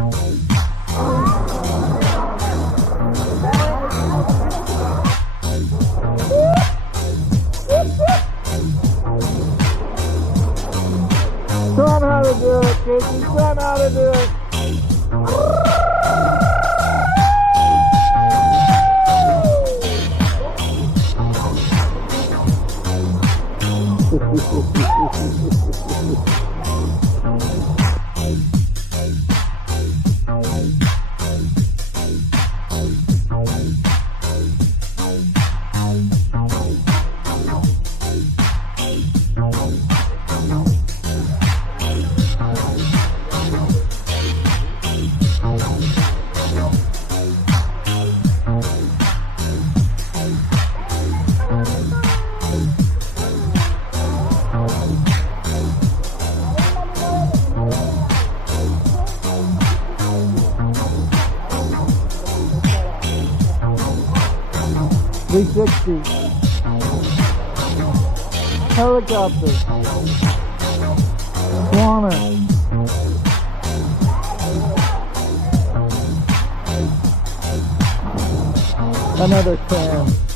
Show them how to do it, Casey. Show them how to do it. $360. Helicopter. Swanner. Another 10.